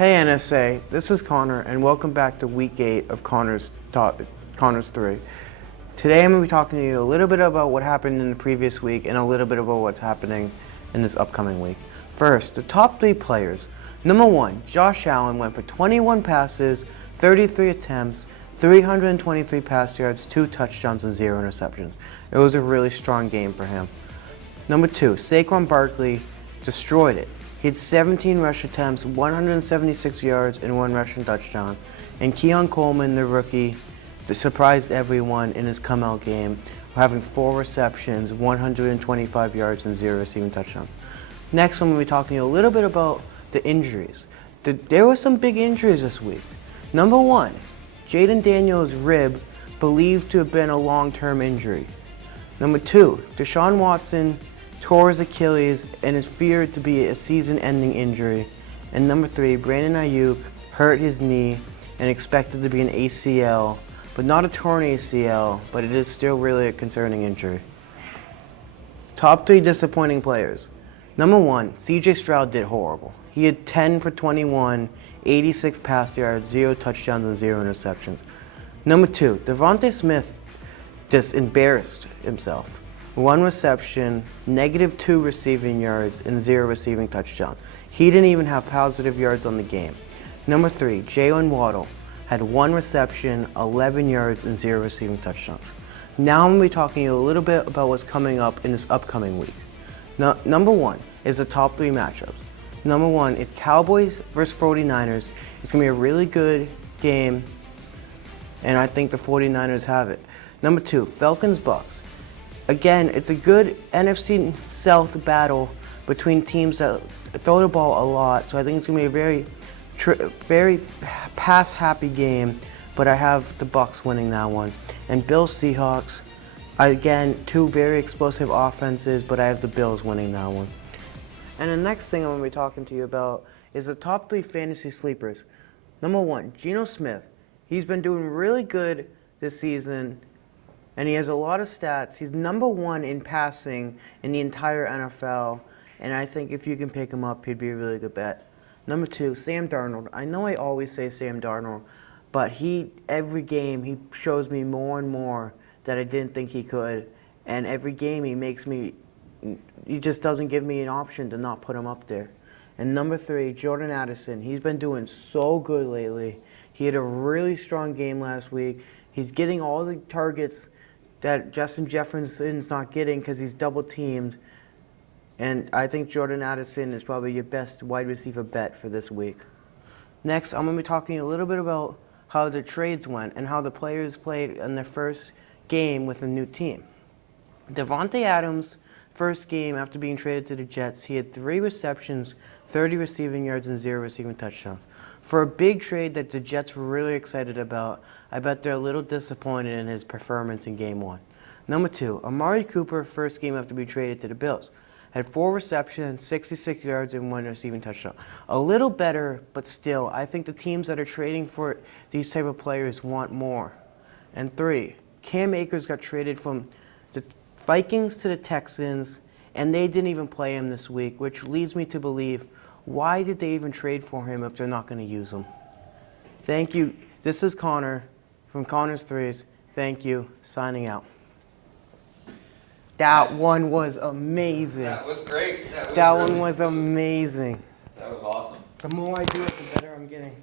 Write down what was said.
Hey NSA, this is Conor, and welcome back to Week 8 of Conor's 3. Today I'm going to be talking to you a little bit about what happened in the previous week and a little bit about what's happening in this upcoming week. First, the top 3 players. Number 1, Josh Allen went for 21 passes, 33 attempts, 323 pass yards, 2 touchdowns, and 0 interceptions. It was a really strong game for him. Number 2, Saquon Barkley destroyed it. He had 17 rush attempts, 176 yards, and 1 rushing touchdown. And Keon Coleman, the rookie, surprised everyone in his come-out game, having 4 receptions, 125 yards, and 0 receiving touchdowns. Next, I'm going to be talking to you a little bit about the injuries. There were some big injuries this week. Number 1, Jaden Daniels' rib believed to have been a long-term injury. Number 2, Deshaun Watson tore his Achilles and is feared to be a season-ending injury. And number 3, Brandon Ayuk hurt his knee and expected to be an ACL, but not a torn ACL, but it is still really a concerning injury. Top 3 disappointing players. Number 1, CJ Stroud did horrible. He had 10 for 21, 86 pass yards, 0 touchdowns, and 0 interceptions. Number 2, Devontae Smith just embarrassed himself. 1 reception, -2 receiving yards, and 0 receiving touchdowns. He didn't even have positive yards on the game. Number 3, Jalen Waddle had 1 reception, 11 yards, and 0 receiving touchdowns. Now I'm going to be talking to you a little bit about what's coming up in this upcoming week. Number 1 is the top 3 matchups. Number 1 is Cowboys versus 49ers. It's going to be a really good game, and I think the 49ers have it. Number 2, Falcons-Bucks. Again, it's a good NFC South battle between teams that throw the ball a lot, so I think it's going to be a very pass-happy game, but I have the Bucks winning that one. And Bills-Seahawks, again, 2 very explosive offenses, but I have the Bills winning that one. And the next thing I'm going to be talking to you about is the top 3 fantasy sleepers. Number 1, Geno Smith. He's been doing really good this season, and he has a lot of stats. He's number 1 in passing in the entire NFL, and I think if you can pick him up, he'd be a really good bet. Number 2, Sam Darnold. I know I always say Sam Darnold, but every game he shows me more and more that I didn't think he could, and every game he just doesn't give me an option to not put him up there. And number 3, Jordan Addison. He's been doing so good lately. He had a really strong game last week. He's getting all the targets that Justin Jefferson's not getting because he's double teamed. And I think Jordan Addison is probably your best wide receiver bet for this week. Next, I'm going to be talking a little bit about how the trades went and how the players played in their first game with a new team. Devontae Adams' first game after being traded to the Jets, he had 3 receptions, 30 receiving yards, and 0 receiving touchdowns. For a big trade that the Jets were really excited about, I bet they're a little disappointed in his performance in Game 1. Number 2, Amari Cooper, first game after being traded to the Bills. Had 4 receptions, 66 yards, and 1 receiving touchdown. A little better, but still, I think the teams that are trading for these type of players want more. And 3, Cam Akers got traded from the Vikings to the Texans, and they didn't even play him this week, which leads me to believe, why did they even trade for him if they're not going to use him? Thank you. This is Conor from Conor's 3s. Thank you. Signing out. That one was amazing. That was great. That one was amazing. That was awesome. The more I do it, the better I'm getting.